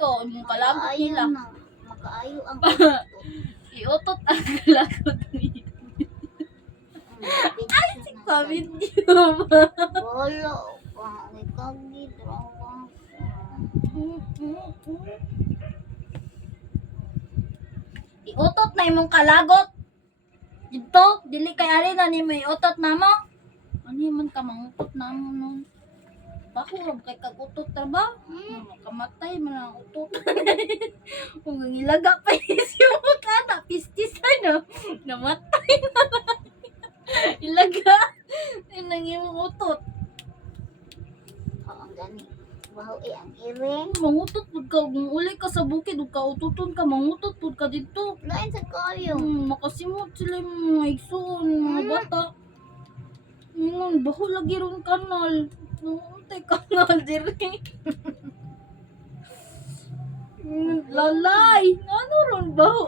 dito, imong kalagot nila. Makaayo ang Iutot ang kalagot nila. Ay, Si video ba? Wala pa. Ikaw dito. Iutot na imong kalagot. Dito, dili kay ari na ni may utot na mo. Ano man ka mangutot na mo nun? Bahurog kay kagutot ta ba? Makamatay man ang utot. Kung ilaga pa si mo ka na pistis ano. Namatay na. Ilaga. Inang imong utot. Ang gani. Baho ang iring. Mangutot pud ka, kung uli ka sa bukid ug kaututon ka, mangutot pud ka dito. Lain sa kayo. Makasimot sila yung mga igsoon, mga bata. Ngayon, baho lagi ron kanal. Nahuntay kanal diri. Lalay! Ano ron baho?